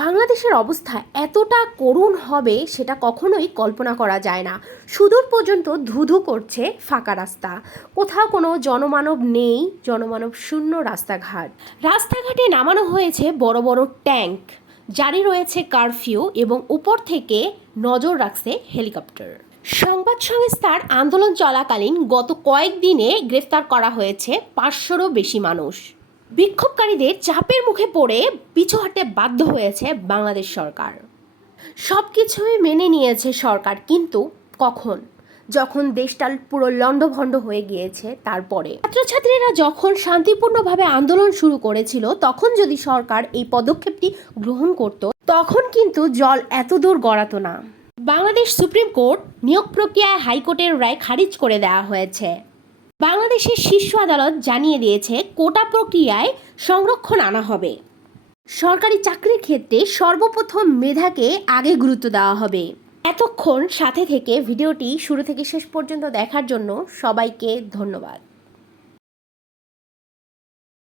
বাংলাদেশের অবস্থা এতটা করুণ হবে সেটা কখনোই কল্পনা করা যায় না। সুদূর পর্যন্ত ধুধু করছে ফাঁকা রাস্তা। কোথাও কোনো জনমানব নেই, জনমানব শূন্য রাস্তাঘাট। রাস্তাঘাটে নামানো হয়েছে বড় বড় ট্যাঙ্ক। জারি রয়েছে কারফিউ এবং উপর থেকে নজর রাখছে হেলিকপ্টার। সংবাদ সংস্থার আন্দোলন চলাকালীন গত কয়েকদিনে গ্রেফতার করা হয়েছে পাঁচশোরও বেশি মানুষ। বিক্ষোভকারীদের চাপের মুখে পড়ে পিছু হাঁটতে বাধ্য হয়েছে বাংলাদেশ সরকার। সব কিছুই মেনে নিয়েছে সরকার, কিন্তু কখন? যখন দেশটা পুরো লণ্ডভণ্ড হয়ে গিয়েছে তারপরে। ছাত্রছাত্রীরা যখন শান্তিপূর্ণভাবে আন্দোলন শুরু করেছিল, তখন যদি সরকার এই পদক্ষেপটি গ্রহণ করত, তখন কিন্তু জল এত দূর গড়াতো না। বাংলাদেশ সুপ্রিম কোর্ট নিয়োগ প্রক্রিয়ায় হাইকোর্টের রায় খারিজ করে দেওয়া হয়েছে। বাংলাদেশের শীর্ষ আদালত জানিয়ে দিয়েছে, কোটা প্রক্রিয়ায় সংরক্ষণ আনা হবে। সরকারি চাকরির ক্ষেত্রে সর্বপ্রথম মেধাকে আগে গুরুত্ব দেওয়া হবে। এতক্ষণ সাথে থেকে ভিডিওটি শুরু থেকে শেষ পর্যন্ত দেখার জন্য সবাইকে ধন্যবাদ।